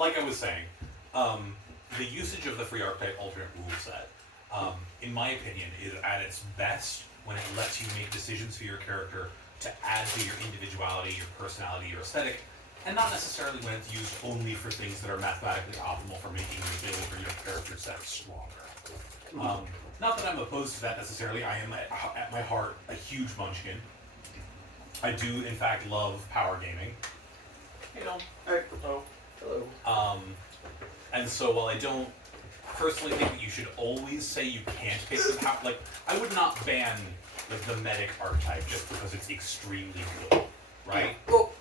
like I was saying, the usage of the free archetype alternate rule set, in my opinion, is at its best when it lets you make decisions for your character to add to your individuality, your personality, your aesthetic, and not necessarily when it's used only for things that are mathematically optimal for making your build or your character set stronger. Not that I'm opposed to that necessarily. I am, at my heart, a huge munchkin. I do, in fact, love power gaming. You know, Hello. And so while I don't personally think that you should always say you can't pick the power, like, I would not ban like the medic archetype just because it's extremely good, right? Well,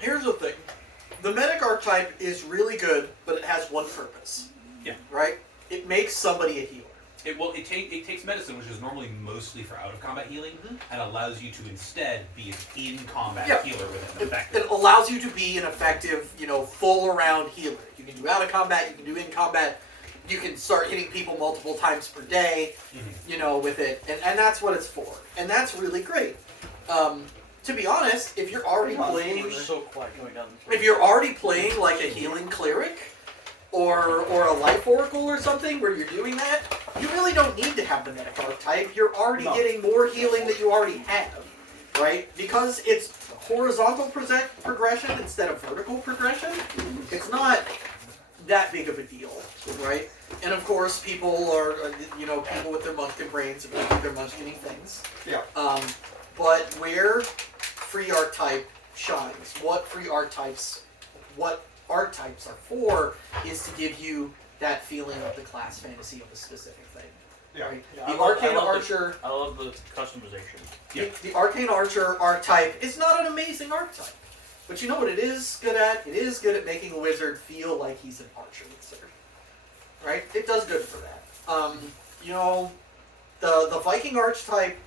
here's the thing. The medic archetype is really good, but it has one purpose. Yeah. Right? It makes somebody a healer. It takes medicine, which is normally mostly for out-of-combat healing, and allows you to instead be an in-combat healer with an effective. It allows you to be an effective, full-around healer. You can do out-of-combat, you can do in-combat, you can start hitting people multiple times per day, with it, and that's what it's for. And that's really great. To be honest, if you're already playing... so quiet going down If you're already playing like a healing cleric, or a life oracle or something where you're doing that, you really don't need to have the medic archetype. You're already getting more healing that you already have, right? Because it's horizontal progression instead of vertical progression, it's not that big of a deal, right? And of course, people are, people with their munchkin brains are going to do their munchkining things. Yeah. But where free archetype shines, what archetypes are for is to give you that feeling of the class fantasy of a specific thing. Yeah. Right? Yeah, The Arcane Archer. I love the customization. Yeah. The Arcane Archer archetype is not an amazing archetype. But you know what it is good at? It is good at making a wizard feel like he's an archer wizard. Right? It does good for that. The Viking archetype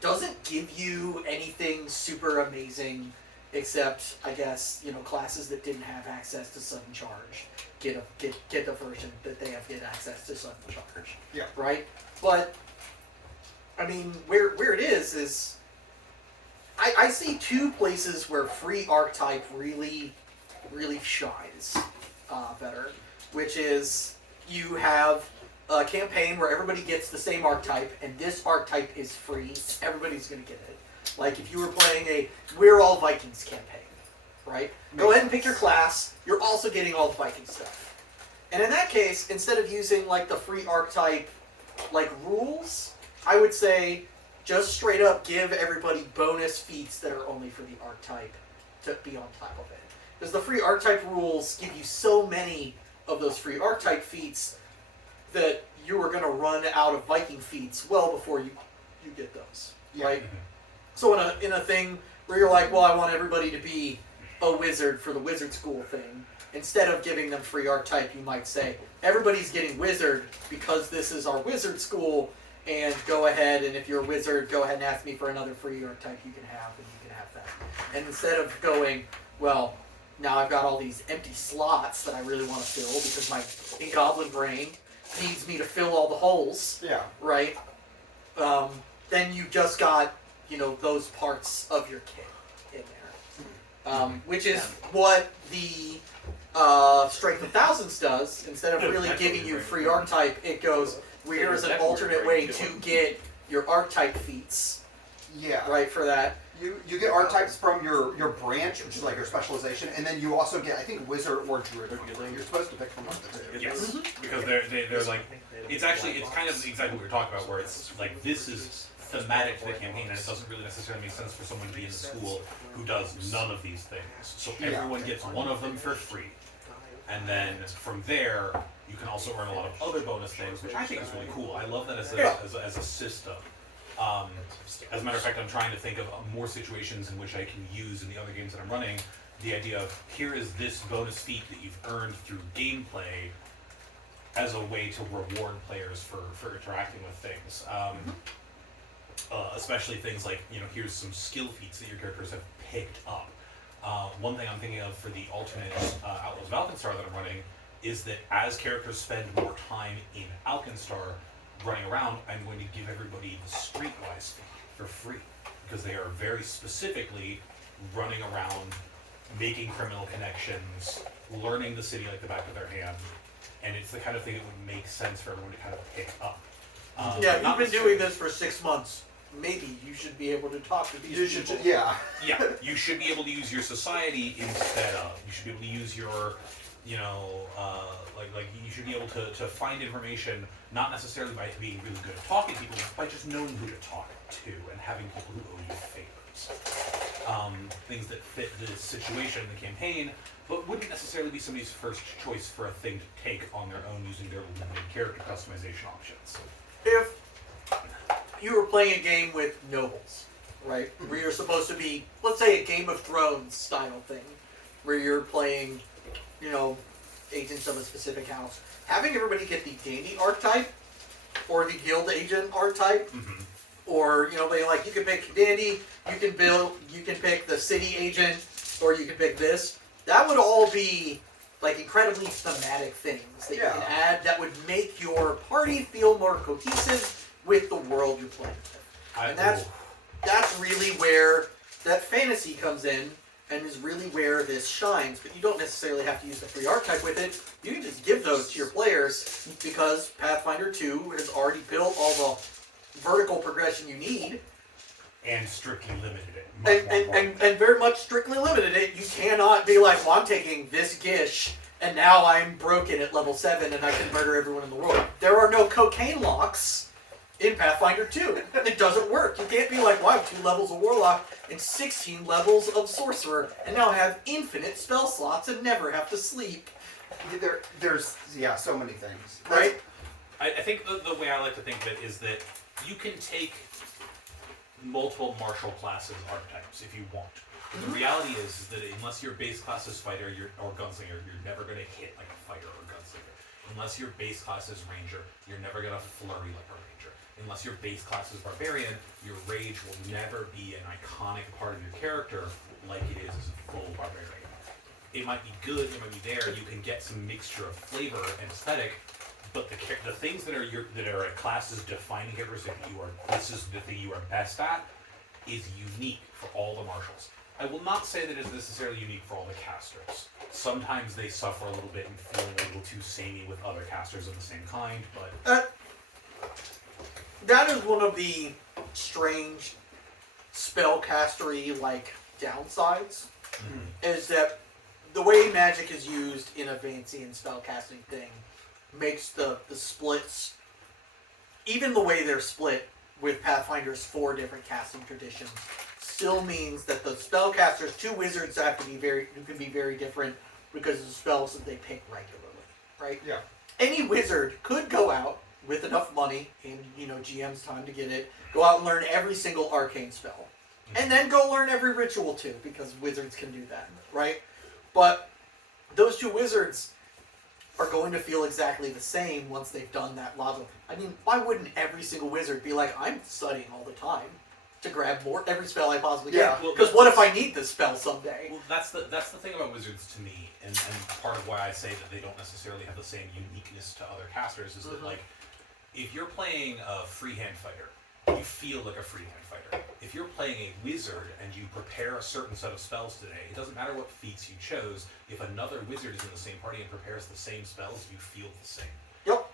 doesn't give you anything super amazing, except, I guess, classes that didn't have access to sudden charge get the version that they have get access to sudden charge. Yeah. Right? But I mean, where it is I see two places where free archetype really, really shines better, which is you have a campaign where everybody gets the same archetype, and this archetype is free. Everybody's going to get it. Like if you were playing a We're All Vikings campaign, right? Go ahead and pick your class. You're also getting all the Viking stuff. And in that case, instead of using like the free archetype like rules, I would say just straight up give everybody bonus feats that are only for the archetype to be on top of it. Because the free archetype rules give you so many of those free archetype feats that you are going to run out of Viking feats well before you get those, right? So in a thing where you're like, well, I want everybody to be a wizard for the wizard school thing, instead of giving them free archetype, you might say, everybody's getting wizard because this is our wizard school, and go ahead, and if you're a wizard, go ahead and ask me for another free archetype you can have, and you can have that. And instead of going, well, now I've got all these empty slots that I really want to fill because my goblin brain needs me to fill all the holes, right? Then you just got, those parts of your kit in there. Which is what the Strength of Thousands does. Instead of really giving you free archetype, it goes, here is an alternate way to get your archetype feats. Yeah. Right, for that. You get archetypes from your branch, which is like your specialization, and then you also get, I think, wizard or druid. You're supposed to pick from one of the two. Yes, because they're like, it's kind of exactly what you're talking about, where it's like, this is thematic to the campaign, and it doesn't really necessarily make sense for someone to be in the school who does none of these things. So everyone gets one of them for free. And then from there, you can also earn a lot of other bonus things, which I think is really cool. I love that as a system. As a matter of fact, I'm trying to think of more situations in which I can use in the other games that I'm running the idea of, here is this bonus feat that you've earned through gameplay as a way to reward players for interacting with things. Especially things like, here's some skill feats that your characters have picked up. One thing I'm thinking of for the alternate Outlaws of Alkenstar that I'm running is that as characters spend more time in Alkenstar running around, I'm going to give everybody the Streetwise feat for free, because they are very specifically running around, making criminal connections, learning the city like the back of their hand, and it's the kind of thing that would make sense for everyone to kind of pick up. Yeah, not you've been doing this for 6 months. Maybe you should be able to talk to these people. Yeah. Yeah, you should be able to use your society instead of. You should be able to use your, you know, like you should be able to find information, not necessarily by being really good at talking to people, but by just knowing who to talk to and having people who owe you favors. Things that fit the situation in the campaign, but wouldn't necessarily be somebody's first choice for a thing to take on their own using their limited character customization options. If you were playing a game with nobles, right, where you're supposed to be, let's say a Game of Thrones style thing, where you're playing, you know, agents of a specific house, having everybody get the dandy archetype, or the guild agent archetype, or, you know, they like, you can pick dandy, you can pick the city agent, or you can pick this. That would all be like incredibly thematic things that you can add that would make your party feel more cohesive with the world you're playing with. And that's really where that fantasy comes in, and is really where this shines. But you don't necessarily have to use the free archetype with it. You can just give those to your players, because Pathfinder 2 has already built all the vertical progression you need. And strictly limited it. And very much strictly limited it. You cannot be like, well, I'm taking this Gish, and now I'm broken at level 7, and I can murder everyone in the world. There are no cocaine locks in Pathfinder 2. It doesn't work. You can't be like, well, I have 2 levels of Warlock and 16 levels of Sorcerer, and now have infinite spell slots and never have to sleep. There's so many things. Right? I think the way I like to think of it is that you can take multiple martial classes archetypes if you want. But the reality is that unless your base class is fighter or gunslinger, you're never going to hit like a fighter or gunslinger. Unless your base class is ranger, you're never going to flurry like a ranger. Unless your base class is barbarian, your rage will never be an iconic part of your character like it is as a full barbarian. It might be good, it might be there, you can get some mixture of flavor and aesthetic, but the things that are a class's defining characteristic that this is the thing you are best at is unique for all the martials. I will not say that it's necessarily unique for all the casters. Sometimes they suffer a little bit and feel a little too samey with other casters of the same kind, but That is one of the strange spellcastery like downsides. Is that the way magic is used in a fancy and spellcasting thing makes the splits, even the way they're split with Pathfinder's 4 different casting traditions, still means that the spellcasters, 2 wizards have to be who can be very different because of the spells that they pick regularly, right? Yeah. Any wizard could go out with enough money and, you know, GM's time to get it, go out and learn every single arcane spell. And then go learn every ritual too, because wizards can do that, right? But those 2 wizards are going to feel exactly the same once they've done that logic. I mean, why wouldn't every single wizard be like, I'm studying all the time to grab every spell I possibly can? Because what if I need this spell someday? Well, that's the thing about wizards to me, and part of why I say that they don't necessarily have the same uniqueness to other casters is that, like, if you're playing a freehand fighter, you feel like a freehand fighter. If you're playing a wizard and you prepare a certain set of spells today, it doesn't matter what feats you chose. If another wizard is in the same party and prepares the same spells, you feel the same. Yep.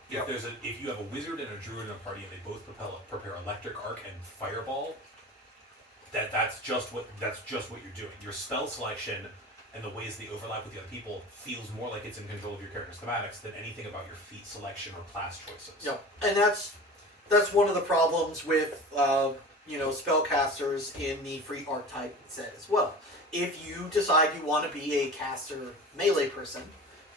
If you have a wizard and a druid in a party and they both prepare electric arc and fireball, that's just what you're doing. Your spell selection and the ways they overlap with the other people feels more like it's in control of your character's thematics than anything about your feat selection or class choices. Yep. And that's one of the problems with spellcasters in the free archetype set as well. If you decide you want to be a caster melee person,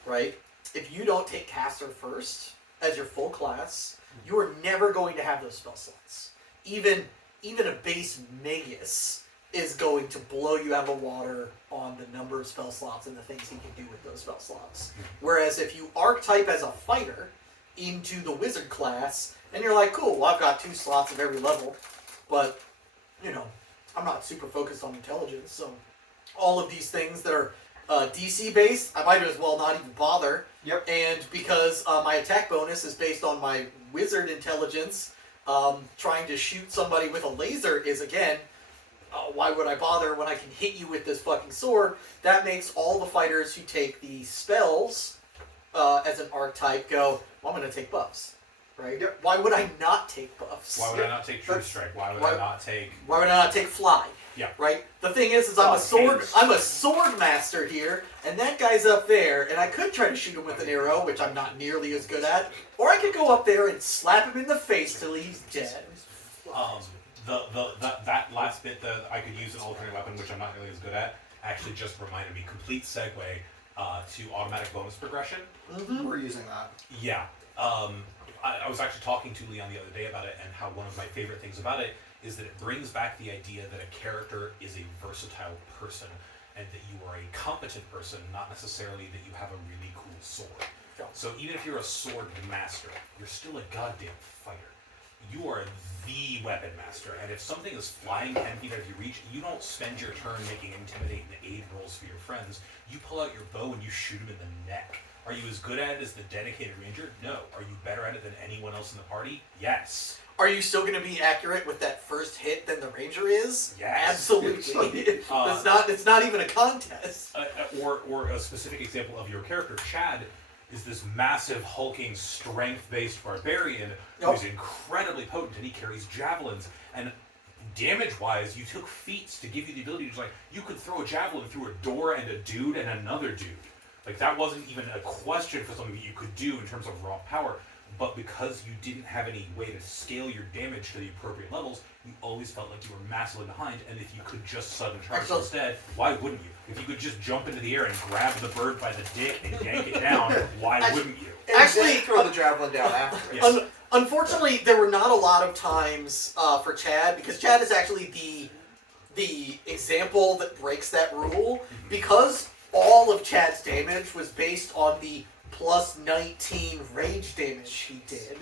right? If you don't take caster first as your full class, you are never going to have those spell slots. Even a base magus is going to blow you out of the water on the number of spell slots and the things he can do with those spell slots. Whereas if you archetype as a fighter into the wizard class, and you're like, cool, well, I've got 2 slots of every level, but, you know, I'm not super focused on intelligence, so all of these things that are DC based, I might as well not even bother. Yep. And because my attack bonus is based on my wizard intelligence, trying to shoot somebody with a laser is, again, why would I bother when I can hit you with this fucking sword? That makes all the fighters who take the spells as an archetype go, well, I'm going to take buffs. Right? Yep. Why would I not take buffs? Why would I not take True Strike? Why would I not take... Why would I not take Fly? Yeah. Right? The thing is I'm a sword master here, and that guy's up there, and I could try to shoot him with an arrow, which I'm not nearly as good at, or I could go up there and slap him in the face till he's dead. That last bit that I could use an alternate weapon, which I'm not really as good at, actually just reminded me, complete segue to automatic bonus progression. Mm-hmm. We're using that. Yeah. I was actually talking to Leon the other day about it, and how one of my favorite things about it is that it brings back the idea that a character is a versatile person, and that you are a competent person, not necessarily that you have a really cool sword. Yeah. So even if you're a sword master, you're still a goddamn fighter. You are the weapon master, and if something is flying 10 feet out of your reach, you don't spend your turn making intimidate and aid rolls for your friends. You pull out your bow and you shoot him in the neck. Are you as good at it as the dedicated ranger? No. Are you better at it than anyone else in the party? Yes. Are you still going to be accurate with that first hit than the ranger is? Yes. Absolutely. It's not even a contest. Or a specific example of your character, Chad, is this massive, hulking, strength-based barbarian who's incredibly potent, and he carries javelins. And damage-wise, you took feats to give you the ability to, you could throw a javelin through a door and a dude and another dude. That wasn't even a question for something that you could do in terms of raw power. But because you didn't have any way to scale your damage to the appropriate levels, you always felt like you were massively behind. And if you could just sudden charge instead, why wouldn't you? If you could just jump into the air and grab the bird by the dick and yank it down, why wouldn't you? Actually, throw the javelin down after. Yes. Unfortunately, there were not a lot of times for Chad, because Chad is actually the example that breaks that rule, because all of Chad's damage was based on the plus 19 rage damage he did,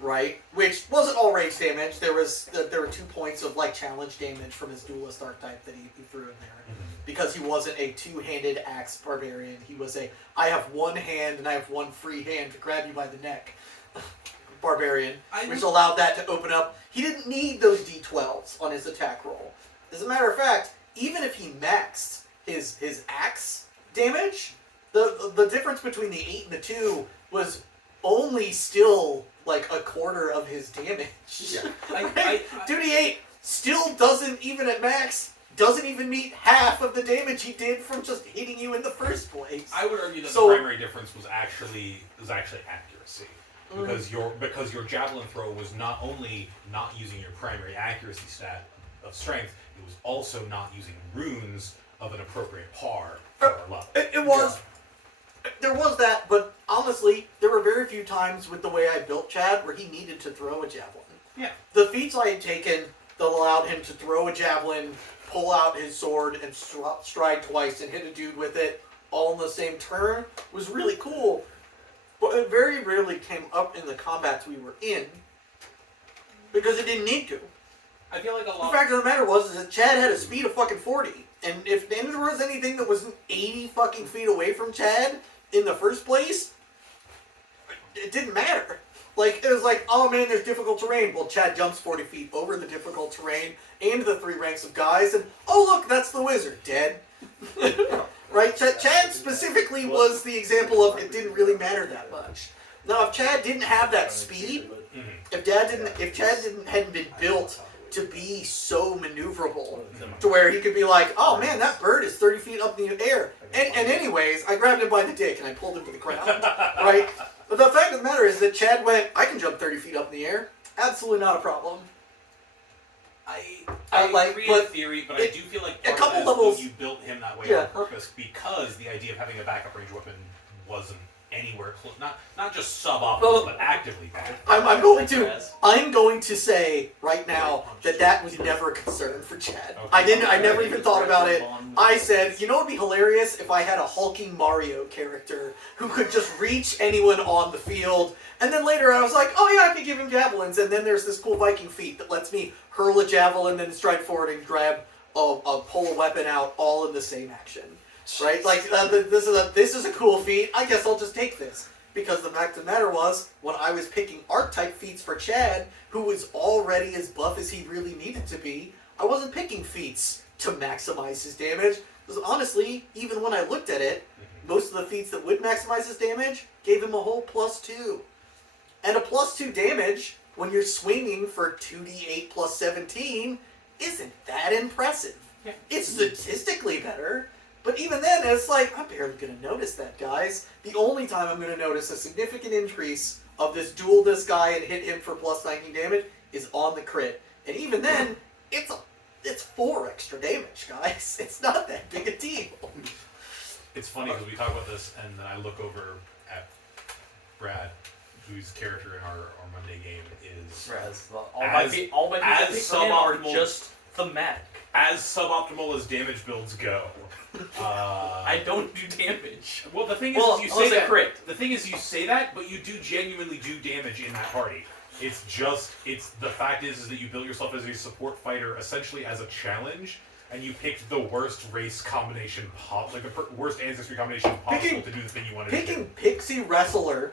right? Which wasn't all rage damage. There were 2 points of challenge damage from his duelist archetype that he threw in there, because he wasn't a two-handed axe barbarian. He was I have one hand and I have one free hand to grab you by the neck barbarian, which allowed that to open up. He didn't need those d12s on his attack roll. As a matter of fact, even if he maxed his axe damage, the difference between the 8 and the 2 was only still a quarter of his damage. Yeah. Duty 8 still doesn't, even at max, doesn't even meet half of the damage he did from just hitting you in the first place. I would argue that the primary difference was actually accuracy. Because your javelin throw was not only not using your primary accuracy stat of strength, it was also not using runes of an appropriate par for our level. It was. There was that, but honestly, there were very few times with the way I built Chad where he needed to throw a javelin. Yeah. The feats I had taken that allowed him to throw a javelin, pull out his sword, and stride twice and hit a dude with it all in the same turn was really cool. But it very rarely came up in the combats we were in, because it didn't need to. I feel like a lot. The fact of the matter was that Chad had a speed of fucking 40. And if there was anything that was 80 fucking feet away from Chad in the first place, it didn't matter. It was oh man, there's difficult terrain. Well, Chad jumps 40 feet over the difficult terrain and the 3 ranks of guys, and oh look, that's the wizard, dead. Right? Chad specifically was the example of it didn't really matter that much. Now, if Chad didn't have that speed, if Chad hadn't been built to be so maneuverable, to where he could be oh man, that bird is 30 feet up in the air. And anyways, I grabbed him by the dick and I pulled him to the ground. Right? But the fact of the matter is that Chad went, I can jump 30 feet up in the air. Absolutely not a problem. I agree in theory, but I do feel like part a couple of this levels, was you built him that way on purpose, because the idea of having a backup range weapon wasn't anywhere close, not just suboptimal, but actively bad. I'm going to say right now that was never a concern for Chad. Okay. I never even thought about it. I said, it would be hilarious if I had a hulking Mario character who could just reach anyone on the field, and then later I was like, oh yeah, I could give him javelins, and then there's this cool Viking feat that lets me hurl a javelin, then stride forward and grab pull a weapon out all in the same action. Right? This is a cool feat. I guess I'll just take this. Because the fact of the matter was, when I was picking archetype feats for Chad, who was already as buff as he really needed to be, I wasn't picking feats to maximize his damage. Because honestly, even when I looked at it, most of the feats that would maximize his damage gave him a whole +2. And a +2 damage, when you're swinging for 2d8 plus 17, isn't that impressive. Yeah. It's statistically better, but even then, it's like, I'm barely going to notice that, guys. The only time I'm going to notice a significant increase of this duel this guy and hit him for +19 damage is on the crit. And even then, it's 4 extra damage, guys. It's not that big a deal. It's funny because we talk about this, and then I look over at Brad, whose character in our Monday game is All my feet I pick from him are just thematic. as suboptimal as damage builds go. I don't do damage. Well, the thing is, you say that. Crit. The thing is, you say that, but you do genuinely do damage in that party. It's the fact is that you built yourself as a support fighter essentially as a challenge, and you picked the worst race combination worst ancestry combination possible to do the thing you wanted to do. Picking Pixie Wrestler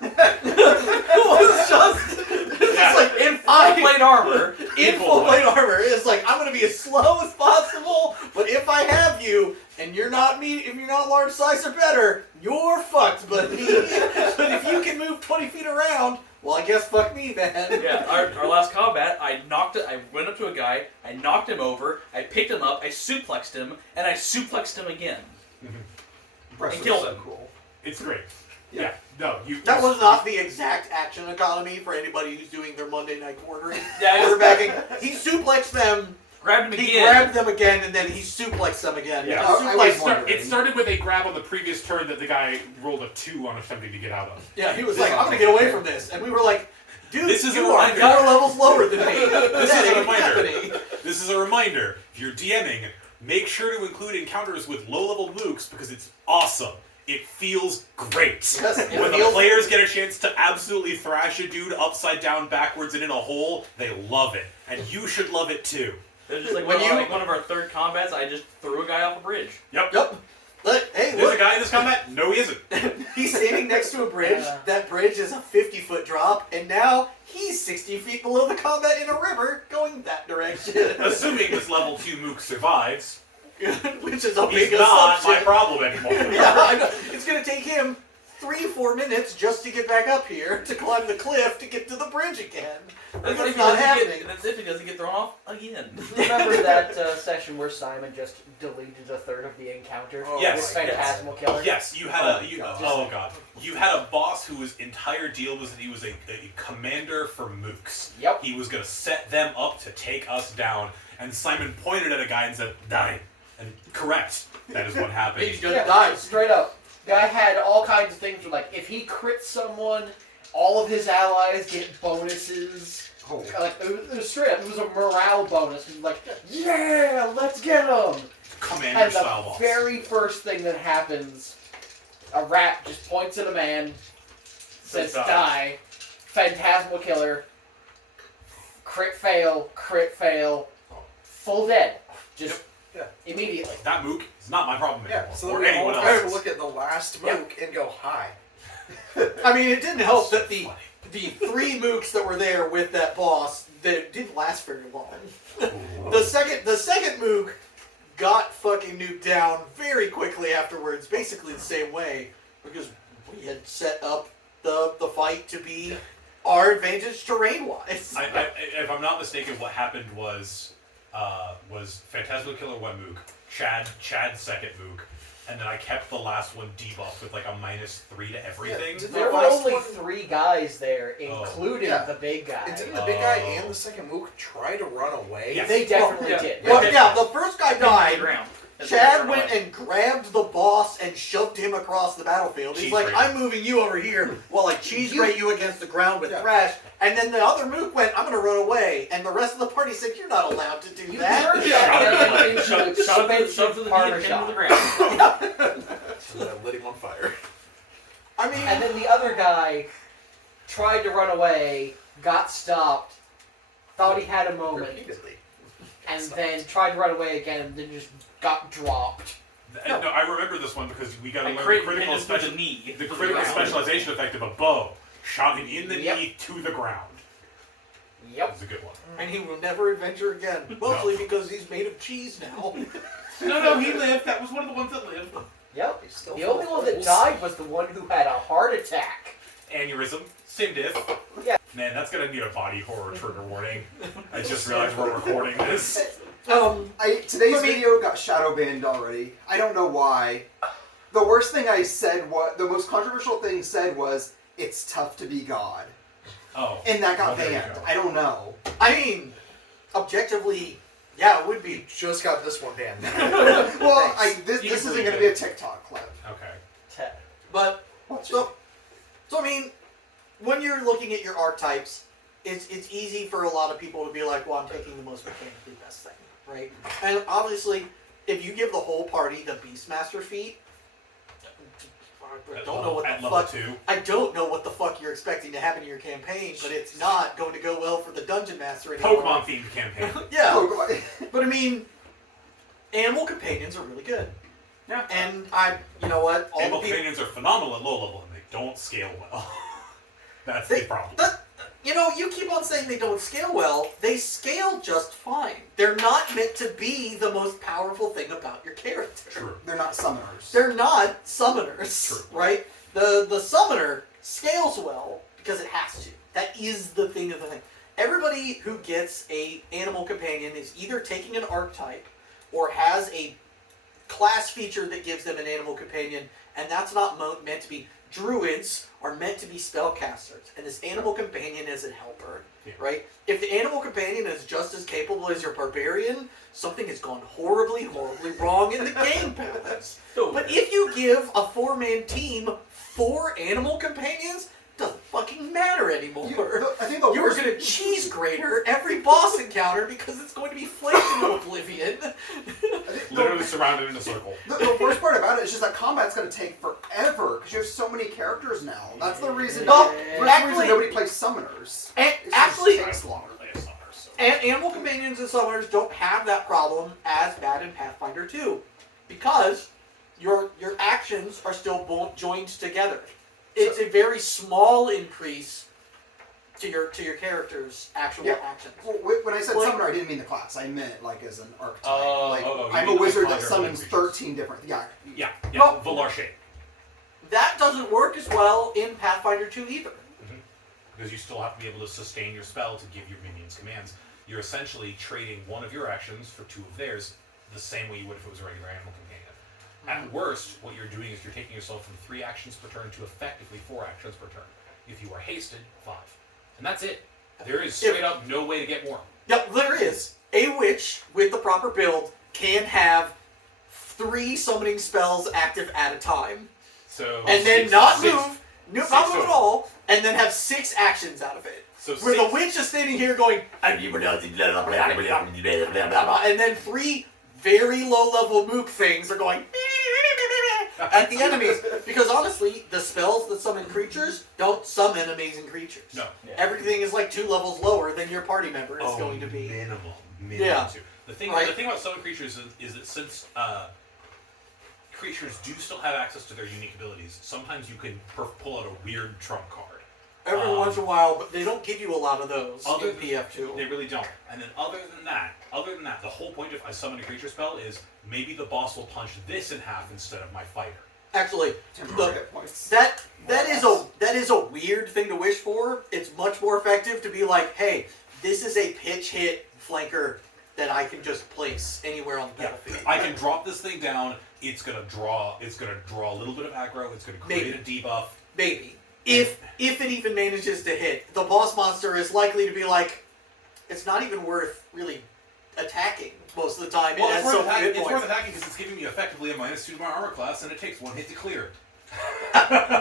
was just it's like In full plate armor. in full plate armor. It's like, I'm gonna be as slow as possible, but if I have you and you're not if you're not large size or better, you're fucked, buddy. But if you can move 20 feet around, well, I guess fuck me then. Yeah, our last combat, I went up to a guy, I knocked him over, I picked him up, I suplexed him, and I suplexed him again. Impressive. And killed So him. cool. It's great. Yeah. No, That was not the exact action economy for anybody who's doing their Monday night quartering. Yeah, Quarterbacking. He suplexed them. grabbed him He again. grabbed them again, and then he suplexed them again. Yeah. It started with a grab on the previous turn that the guy rolled a 2 on attempting to get out of. Yeah, he was like, I'm gonna get away from this. And we were like, dude, This is you a are reminder. 4 levels lower than me. This That is a ain't reminder. happening. This is a reminder. If you're DMing, make sure to include encounters with low-level mooks because it's awesome. It feels great. Yes, it When the feels- players get a chance to absolutely thrash a dude upside down, backwards, and in a hole, they love it. And you should love it too. It was just like, When one of our third combats, I just threw a guy off a bridge. Yep. Yep. Look, hey, There's look. a guy in this combat? No, he isn't. He's standing next to a bridge. That bridge is a 50-foot drop, and now he's 60 feet below the combat in a river going that direction. Assuming this level 2 mook survives, Which is a big he's not assumption. my problem anymore. Yeah, I know. It's going to take him 3-4 minutes just to get back up here, to climb the cliff, to get to the bridge again. That's It's if not happening. That's if he doesn't get thrown off again. Remember that session where Simon just deleted a third of the encounter? Yes, With Phantasmal Killer? Yes, you had you had a boss whose entire deal was that he was a commander for mooks. Yep. He was going to set them up to take us down, and Simon pointed at a guy and said, "Die." And correct, that is what happened. He's going to die. Straight up. Guy had all kinds of things where, like, if he crits someone, all of his allies get bonuses. Oh. Like, it was straight up. It was a morale bonus. He was like, yeah, let's get him. Commander And style the boss. very first thing that happens, a rat just points at a man, says die, Phantasmal Killer, crit fail, full dead. Just immediately. That mook is not my problem anymore. Yeah, So or then we anyone all try to else's. look at the last mook and go, hi. I mean, it didn't help that the 3 mooks that were there with that boss, that didn't last very long. The second mook got fucking nuked down very quickly afterwards, basically the same way, because we had set up the fight to be our advantage terrain-wise. If I'm not mistaken, what happened was Phantasmal Killer 1 mook, Chad second mook, and then I kept the last one debuffed with like a -3 to everything. Yeah, There were last only one- 3 guys there, including Yeah. the big guy. And didn't the big guy and the second mook try to run away? Yes. They definitely Well, did. Well, yeah, the first guy Pinned him to the died. ground. Chad went and grabbed the boss and shoved him across the battlefield. He's Cheese like, grater. I'm moving you over here while I cheese grate you against the ground with thrash. And then the other mook went, I'm going to run away. And the rest of the party said, you're not allowed to do You that. turned Shove that it. into Shove it to expensive the parma knee and pinned him to shop. the ground. So that lit him on fire. I mean, And then the other guy tried to run away, got stopped, thought he had a moment, Repeatedly. and then tried to run away again, and then just got dropped. No, I remember this one because we got to I learn the pinned critical him to special the knee. the critical specialization effect of a bow. Shot him in the Yep. knee to the ground. Yep. That's a good one. And he will never adventure again. Mostly because he's made of cheese now. No, he lived. That was one of the ones that lived. Yep. He's still The full only of one that holes. died was the one who had a heart attack. Aneurysm, same diff. Yeah. Man, that's gonna need a body horror trigger warning. I just realized we're recording this. Today's video got shadow banned already. I don't know why. The worst thing I said, the most controversial thing said was, "It's tough to be God," Oh. and that got well, there you banned. go. I don't know. I mean, objectively, yeah, it would be. Just got this one banned. Well, You this can isn't believe going to it. be a TikTok clip. Okay. But so I mean, when you're looking at your archetypes, it's easy for a lot of people to be like, well, I'm taking the most mechanically best thing, right? And obviously, if you give the whole party the Beastmaster feat, I don't know what at the level fuck. 2. I don't know what the fuck you're expecting to happen in your campaign, but it's not going to go well for the Dungeon Master anymore. Pokemon themed campaign. Yeah, Oh, but I mean, animal companions are really good. Yeah. And you know what? All Animal the people, companions are phenomenal at low level, and they don't scale well. That's the problem. you know, you keep on saying they don't scale well. They scale just fine. They're not meant to be the most powerful thing about your character. True. they're not summoners. They're not summoners, True. right? The summoner scales well because it has to. That is the thing of the thing. Everybody who gets a animal companion is either taking an archetype or has a class feature that gives them an animal companion, and that's not meant to be. Druids are meant to be spellcasters, and this animal companion is a helper, right? If the animal companion is just as capable as your barbarian, something has gone horribly, horribly wrong in the game balance. But if you give a 4-man team 4 animal companions, it doesn't fucking matter anymore. I think the You're worst. gonna cheese grater every boss encounter because it's going to be flaked into oblivion. Literally surrounded in a circle. The worst part about it is just that combat's going to take forever because you have so many characters now. That's the reason. No, That's the actually- reason nobody plays summoners. And It just actually, takes longer. and animal companions and summoners don't have that problem as bad in Pathfinder 2, because your actions are still joined together. It's a very small increase to your character's actual Yeah. actions. Well, when I said Like- summoner, I didn't mean the class. I meant like as an archetype. Oh, like, you I'm a mean wizard like that other summons creatures. 13 different. Yeah. Yeah. No. Volar shape. That doesn't work as well in Pathfinder 2 either. Because you still have to be able to sustain your spell to give your minions commands. You're essentially trading one of your actions for 2 of theirs, the same way you would if it was a regular animal companion. At worst, what you're doing is you're taking yourself from 3 actions per turn to effectively 4 actions per turn. If you are hasted, 5. And that's it. There is straight up no way to get more. Yep, there is. A witch with the proper build can have 3 summoning spells active at a time. So And then six- not six- move, not six move at all, and then have 6 actions out of it. So Where the 6 witch is standing here going, and then 3 very low-level mook things are going at the enemies. Because honestly, the spells that summon creatures don't summon amazing creatures. No. Everything is like 2 levels lower than your party member is going to be. Minimum Yeah. too. The thing Right. about summon creatures is that since creatures do still have access to their unique abilities, sometimes you can pull out a weird trump card. Every once in a while, but they don't give you a lot of those Other in PF2. They really don't. And then other than that, the whole point of I summon a creature spell is maybe the boss will punch this in half instead of my fighter. Actually, Temporary hit points. that is a weird thing to wish for. It's much more effective to be like, hey, this is a pitch hit flanker that I can just place anywhere on the battlefield. I can drop this thing down. It's gonna draw a little bit of aggro. It's gonna create a debuff. Maybe. If it even manages to hit, the boss monster is likely to be like, it's not even worth really attacking most of the time. Well, it it's has so worth few attacking. hit It's points. worth attacking because it's giving me effectively a -2 to my armor class, and it takes 1 hit to clear.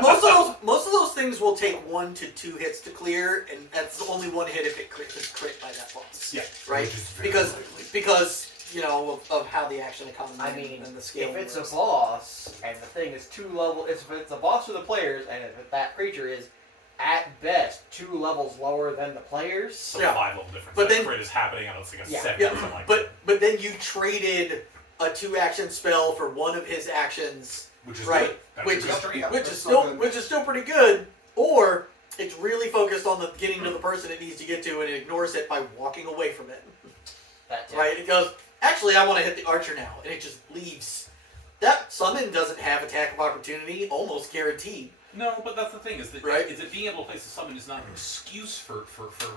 Most of those things will take 1 to 2 hits to clear, and that's only 1 hit if it is crit by that boss. Yeah. Right? Which is very Because you know of how the action economy I mean, and the scale if it's a works. boss and the thing is 2 level, if it's a boss for the players, and if that creature is at best 2 levels lower than the players, So Yeah. 5 level difference. But That then- crit is happening on like a Yeah. 7 Yeah, or something like but then you traded a 2-action spell for one of his actions, that. Which is right? good. That's Which a good is strat. Yeah. which that's is so still good. which is still pretty good. Or It's really focused on the getting to the person it needs to get to, and it ignores it by walking away from it. That too. Right? It goes, actually, I want to hit the archer now, and it just leaves. That summon doesn't have attack of opportunity, almost guaranteed. No, but that's the thing, is that Right. is that being able to place a summon is not an excuse for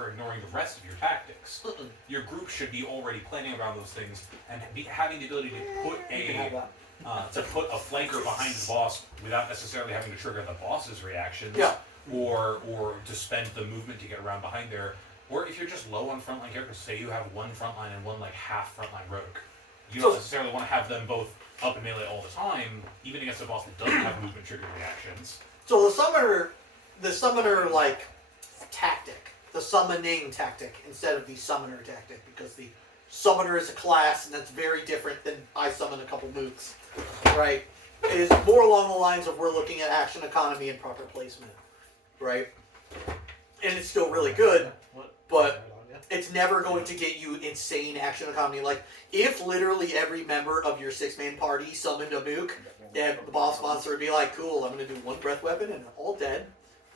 ignoring the rest of your tactics. Mm-mm. Your group should be already planning around those things and having the ability to put You can have a that. flanker behind the boss without necessarily having to trigger the boss's reactions. Yeah. Or to spend the movement to get around behind there. Or if you're just low on frontline characters, say you have one frontline and one like half frontline rogue. You don't necessarily want to have them both up in melee all the time, even against a boss that doesn't have movement triggered reactions. So the summoner like tactic, the summoning tactic instead of the summoner tactic, because the summoner is a class and that's very different than I summon a couple mooks, right? It is more along the lines of we're looking at action economy and proper placement, right? And it's still really good, but it's never going to get you insane action economy. Like, if literally every member of your 6-man party summoned a mook, then the boss monster would be like, cool, I'm going to do one breath weapon and they're all dead.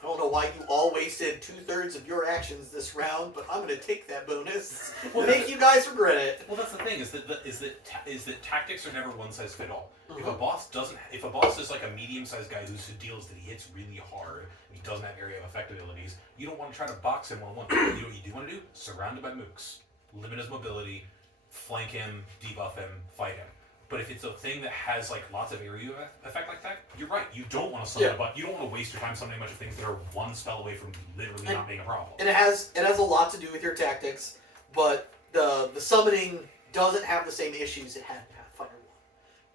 I don't know why you all wasted 2/3 of your actions this round, but I'm going to take that bonus. We'll make you guys regret it. Well, that's the thing, is that tactics are never one size fit all. If Uh-huh. a boss is like a medium-sized guy whose deal is that he hits really hard, and he doesn't have area of effect abilities, you don't want to try to box him one-on-one. You know what you do want to do? Surround him by mooks, limit his mobility, flank him, debuff him, fight him. But if it's a thing that has like lots of area effect like that, you're right. You don't want to summon you don't want to waste your time summoning a bunch of things that are one spell away from literally not being a problem. And it has a lot to do with your tactics, but the summoning doesn't have the same issues it had in Pathfinder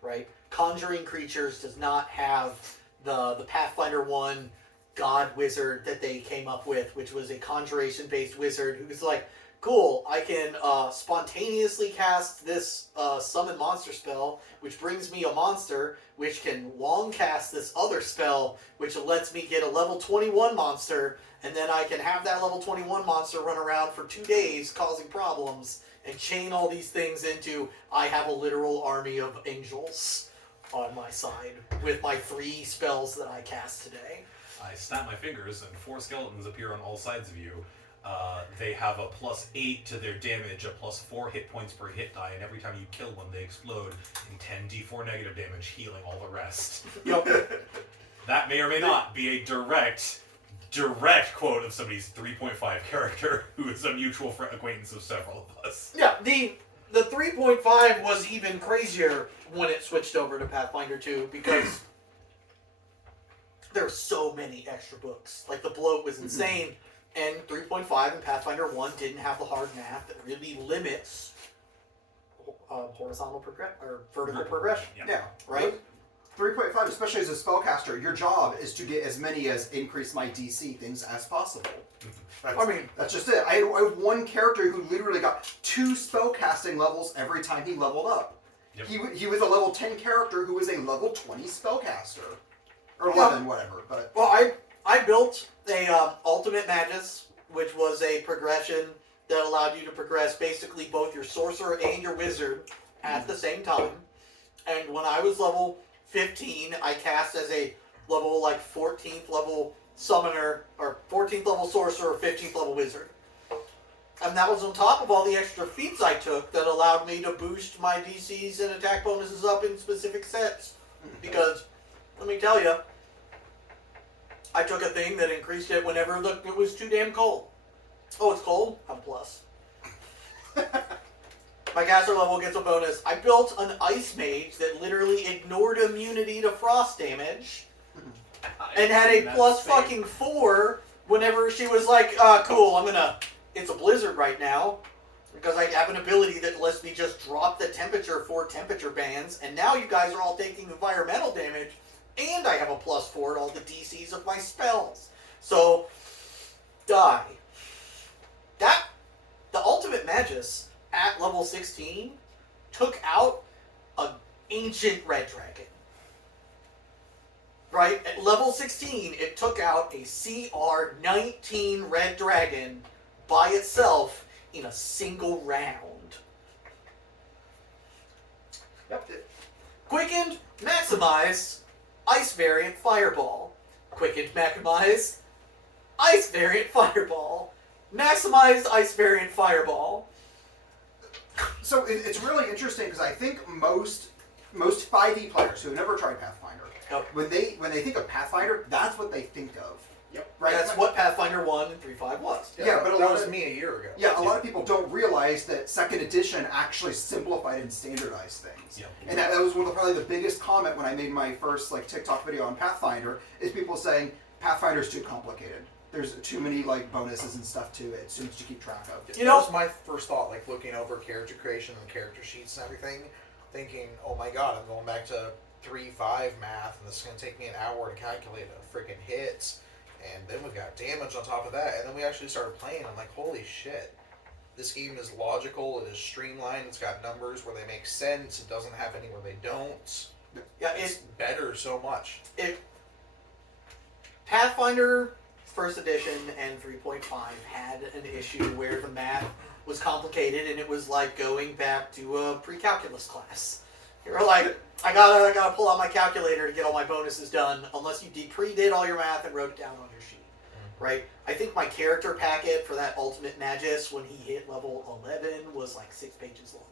1, right? Conjuring creatures does not have the Pathfinder 1 god wizard that they came up with, which was a conjuration-based wizard who was like, cool, I can spontaneously cast this summon monster spell, which brings me a monster, which can long cast this other spell, which lets me get a level 21 monster, and then I can have that level 21 monster run around for 2 days causing problems, and chain all these things into, I have a literal army of angels on my side with my 3 spells that I cast today. I snap my fingers and 4 skeletons appear on all sides of you. They have a +8 to their damage, a +4 hit points per hit die, and every time you kill one, they explode in 10d4 negative damage, healing all the rest. Yep. That may or may not be a direct quote of somebody's 3.5 character who is a mutual acquaintance of several of us. Yeah, the 3.5 was even crazier when it switched over to Pathfinder 2 because there were so many extra books. Like, the bloat was insane. And 3.5 and Pathfinder 1 didn't have the hard math that really limits horizontal or vertical progression. Yeah. Right? 3.5, especially as a spellcaster, your job is to get as many as increase my DC things as possible. That's just it. I had one character who literally got 2 spellcasting levels every time he leveled up. Yep. He was a level 10 character who was a level 20 spellcaster. Or 11, whatever. But Well, I built a Ultimate Magus, which was a progression that allowed you to progress basically both your Sorcerer and your Wizard at the same time. And when I was level 15, I cast as a level 14th level Summoner, or 14th level Sorcerer, or 15th level Wizard. And that was on top of all the extra feats I took that allowed me to boost my DCs and attack bonuses up in specific sets. Because, let me tell you, I took a thing that increased it whenever it was too damn cold. Oh, it's cold? I'm plus. My caster level gets a bonus. I built an Ice Mage that literally ignored immunity to frost damage and had a +4 whenever she was like, cool, it's a blizzard right now. Because I have an ability that lets me just drop the temperature 4 temperature bands, and now you guys are all taking environmental damage, and I have a +4 to all the DCs of my spells. So, die. The Ultimate Magus at level 16 took out an ancient red dragon. Right? At level 16, it took out a CR 19 red dragon by itself in a single round. Yep. Quickened, maximize, ice variant fireball. Quickened, maximize, Ice variant Fireball. Maximized Ice variant Fireball. So it's really interesting because I think most 5e players who have never tried Pathfinder, Yep. when they think of Pathfinder, that's what they think of. Yep. Right. That's what Pathfinder 1 and 3.5 was. Yeah, but a that lot was of- me a year ago. Yeah, a lot of people don't realize that second edition actually simplified and standardized things. Yeah. And that was one of probably the biggest comment when I made my first TikTok video on Pathfinder is people saying Pathfinder's too complicated. There's too many bonuses and stuff to it. It's too much to keep track of. You know- that was my first thought, looking over character creation and character sheets and everything, thinking, oh my god, I'm going back to 3.5 math, and this is going to take me an hour to calculate a freaking hit. And then we've got damage on top of that, and then we actually started playing. I'm like, holy shit. This game is logical, it is streamlined, it's got numbers where they make sense, it doesn't have any where they don't. Yeah, It's better so much. Pathfinder First Edition and 3.5 had an issue where the math was complicated, and it was like going back to a pre-calculus class. You're like, I gotta pull out my calculator to get all my bonuses done, unless you pre-did all your math and wrote it down on your sheet, right? I think my character packet for that Ultimate Magus when he hit level 11 was 6 pages long,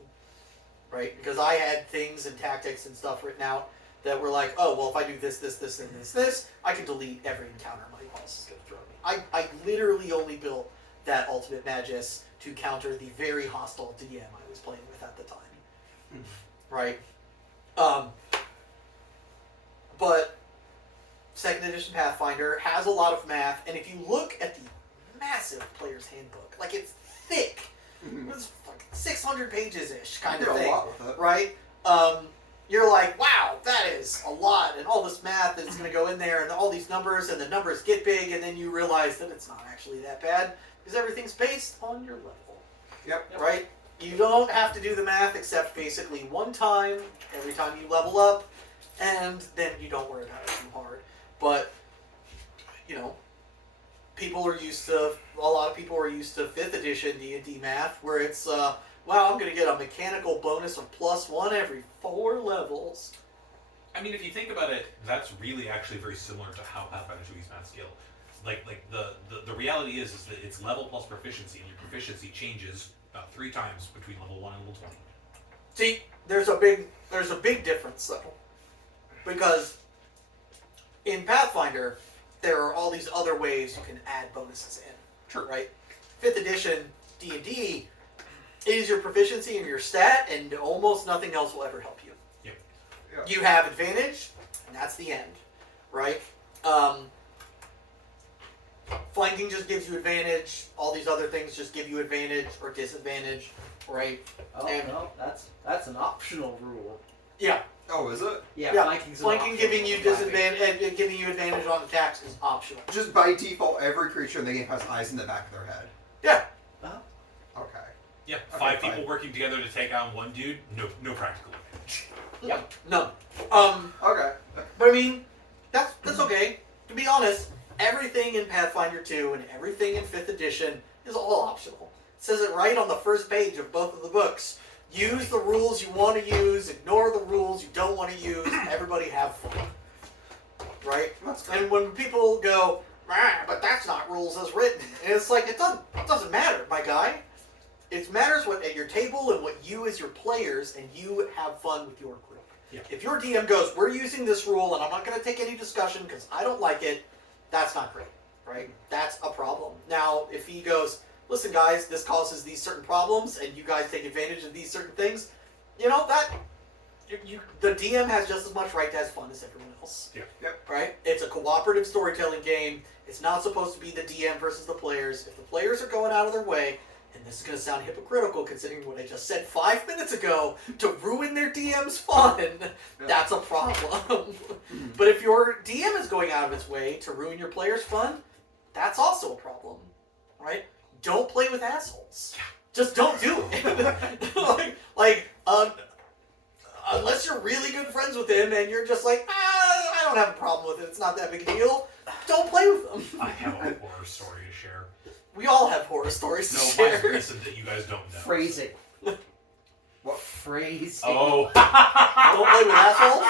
right? Because I had things and tactics and stuff written out that were like, oh, well, if I do this, and this, I can delete every encounter my boss is going to throw me. I literally only built that Ultimate Magus to counter the very hostile DM I was playing with at the time, right? But second edition Pathfinder has a lot of math, and if you look at the massive player's handbook, it's thick. It's 600 pages-ish kind You of did a thing, lot with it. right? You're like, wow, that is a lot, and all this math is going to go in there, and all these numbers, and the numbers get big, and then you realize that it's not actually that bad, because everything's based on your level. Yep. Right? You don't have to do the math except basically one time, every time you level up, and then you don't worry about it too hard. But, a lot of people are used to 5th edition D&D math, where it's, wow, I'm going to get a mechanical bonus of +1 every 4 levels. I mean, if you think about it, that's really actually very similar to how Pathfinder 2's math skill. The reality is that it's level plus proficiency, and your proficiency changes about 3 times between level 1 and level 20. See, there's a big difference though, because in Pathfinder there are all these other ways you can add bonuses in. Sure. Right? 5th edition D&D is your proficiency and your stat, and almost nothing else will ever help you. Yep. Yeah. You have advantage, and that's the end, right? Flanking just gives you advantage. All these other things just give you advantage or disadvantage, right? Oh And- no, that's an optional rule. Yeah. Oh, is it? Yeah, Yeah, flanking's an Flanking optional giving you rule. disadvantage, giving you advantage on attacks is optional. Just by default, every creature in the game has eyes in the back of their head. Yeah. Okay. Yeah, Okay, 5 fine. people working together to take on one dude, no practical advantage. Yep. None. Okay. But I mean, that's okay. To be honest, everything in Pathfinder 2 and everything in 5th edition is all optional. It says it right on the first page of both of the books. Use the rules you want to use, ignore the rules you don't want to use, everybody have fun. Right? That's good. And when people go, but that's not rules as written, and it's like, it doesn't matter, my guy. It matters what at your table and what you as your players and you have fun with your group. Yeah. If your DM goes, we're using this rule and I'm not going to take any discussion because I don't like it, that's not great, right? That's a problem. Now, if he goes, listen guys, this causes these certain problems and you guys take advantage of these certain things, the DM has just as much right to have fun as everyone else. Yeah. Yep. Right? It's a cooperative storytelling game. It's not supposed to be the DM versus the players. If the players are going out of their way, and this is going to sound hypocritical considering what I just said 5 minutes ago, to ruin their DM's fun, that's a problem. But if your DM is going out of its way to ruin your players' fun, that's also a problem. Right? Don't play with assholes. Just don't do it. Unless you're really good friends with him and you're just like, I don't have a problem with it, it's not that big a deal, don't play with them. I have a horror story to share. We all have horror stories to No, share. mine's recent that you guys don't know. Phrasing. What? Phrasing. Oh. Don't play with assholes?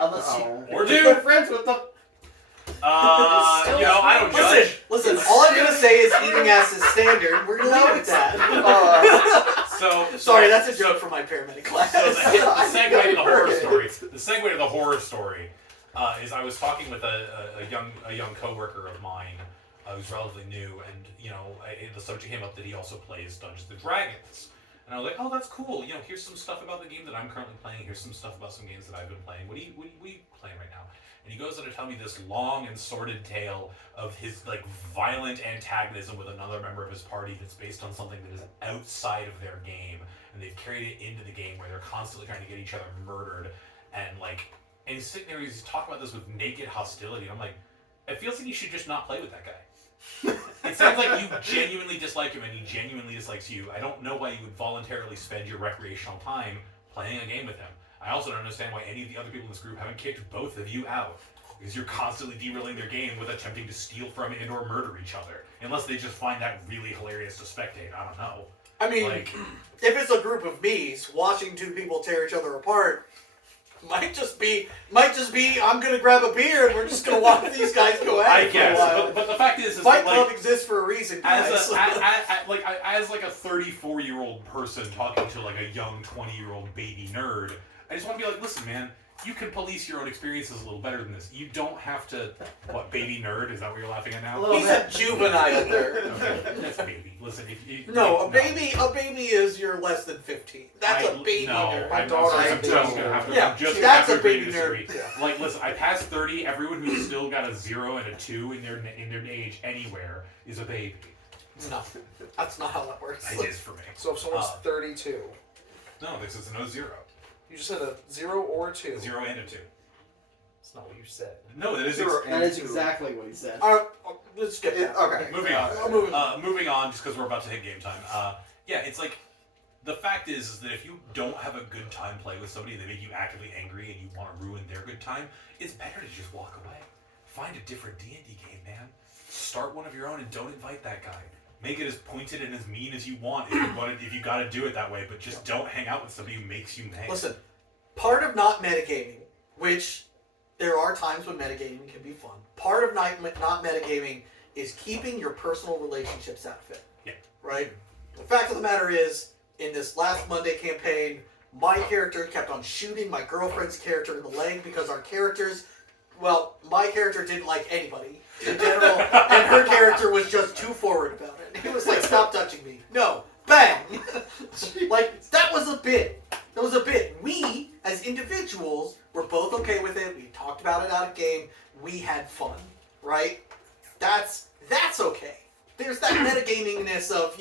Unless Oh. you Or you're do. good friends with them. I don't judge. Listen, Listen, all I'm gonna say is eating ass is standard. We're gonna leave it at that. Sorry, that's a joke from my paramedic class. So the segue to the horror story. The segue to the horror story is I was talking with a young coworker of mine who's relatively new, and the subject came up that he also plays Dungeons and Dragons. And I was like, oh, that's cool. Here's some stuff about the game that I'm currently playing. Here's some stuff about some games that I've been playing. What are you playing right now? And he goes on to tell me this long and sordid tale of his violent antagonism with another member of his party that's based on something that is outside of their game, and they've carried it into the game where they're constantly trying to get each other murdered, and he's sitting there, he's talking about this with naked hostility, and I'm like, it feels like you should just not play with that guy. It sounds like you genuinely dislike him and he genuinely dislikes you. I don't know why you would voluntarily spend your recreational time playing a game with him. I also don't understand why any of the other people in this group haven't kicked both of you out. Because you're constantly derailing their game with attempting to steal from and or murder each other. Unless they just find that really hilarious to spectate. I don't know. I mean, if it's a group of me's, watching two people tear each other apart might just be I'm gonna grab a beer and we're just gonna watch these guys go at it for a while. But the fact is Fight Club exists for a reason, guys. As a 34-year-old person talking to a young 20-year-old baby nerd, I just want to be like, listen, man, you can police your own experiences a little better than this. You don't have to. What, baby nerd? Is that what you're laughing at now? He's a juvenile nerd. Okay, that's baby. Listen, a baby is you're less than 15. That's a baby nerd. I'm just that's gonna a baby nerd. Yeah. Listen, I passed 30. Everyone who's still got a 0 and a 2 in their age anywhere is a baby. No, that's not how that works. It is for me. So if someone's 32, no, this is no 0. You just said a 0 or a 2. 0 and a 2. That's not what you said. No, that is that is exactly what he said. Let's skip that. Okay. Moving on. Moving on, just because we're about to hit game time. It's the fact is that if you don't have a good time playing with somebody and they make you actively angry and you want to ruin their good time, it's better to just walk away. Find a different D&D game, man. Start one of your own and don't invite that guy. Make it as pointed and as mean as you want if you got to do it that way, but just don't hang out with somebody who makes you mad. Listen, part of not metagaming, which there are times when metagaming can be fun, part of not metagaming is keeping your personal relationships out of it. Yeah. Right? The fact of the matter is, in this last Monday campaign, my character kept on shooting my girlfriend's character in the leg because my character didn't like anybody in general, and her character was just too forward about it. It was like, stop touching me. No. Bang! That was a bit. That was a bit. We, as individuals, were both okay with it. We talked about it out of game. We had fun. Right? That's okay. There's that metagamingness of,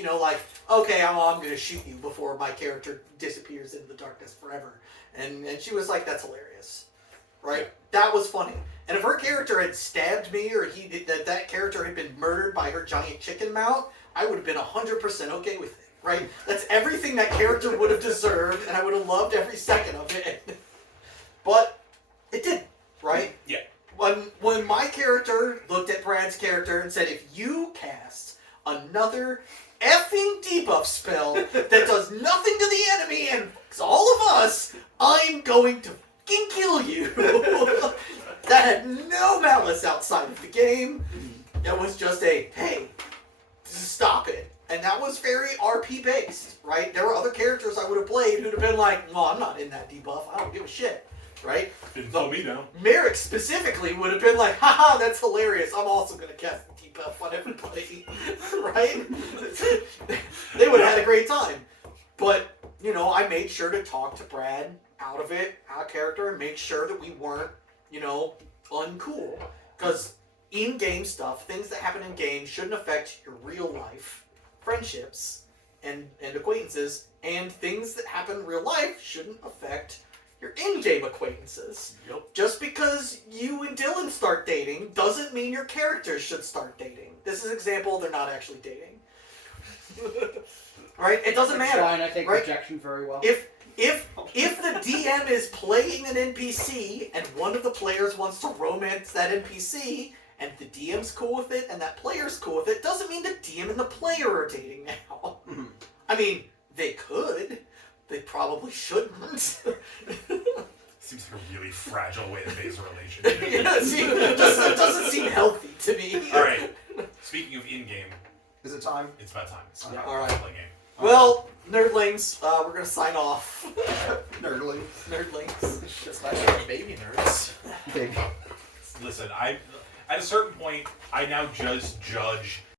okay, I'm going to shoot you before my character disappears into the darkness forever. And she was like, that's hilarious. Right? Yeah. That was funny. And if her character had stabbed me or that character had been murdered by her giant chicken mouth, I would have been 100% okay with it. Right? That's everything that character would have deserved, and I would have loved every second of it. But it didn't. Right? Yeah. When my character looked at Brad's character and said, if you cast another effing debuff spell that does nothing to the enemy and all of us, I'm going to fucking kill you. That had no malice outside of the game. It was just hey, stop it. And that was very RP based, right? There were other characters I would have played who'd have been like, well, I'm not in that debuff. I don't give a shit. Right? Didn't slow me down. Merrick specifically would have been like, haha, that's hilarious. I'm also going to cast the debuff on everybody. Right? They would have had a great time. But, I made sure to talk to Brad out of character, and make sure that we weren't, uncool. Because in-game stuff, things that happen in game shouldn't affect your real life friendships and acquaintances, and things that happen in real life shouldn't affect your in-game acquaintances. Yep. Just because you and Dylan start dating doesn't mean your characters should start dating. This is an example, they're not actually dating. Right? It doesn't matter. Fine, I take right? rejection very well. If the DM is playing an NPC and one of the players wants to romance that NPC, and the DM's cool with it and that player's cool with it, doesn't mean the DM and the player are dating now. Mm-hmm. I mean, they could. They probably shouldn't. Seems like a really fragile way to base a relationship. It doesn't seem healthy to me. All right. Speaking of in-game, Is it time? it's about time. It's time Yeah, to all right. play game. Well, nerdlings, we're gonna sign off. Nerdling. Nerdlings. Just nice for baby nerds. Baby. Listen, at a certain point, I now just judge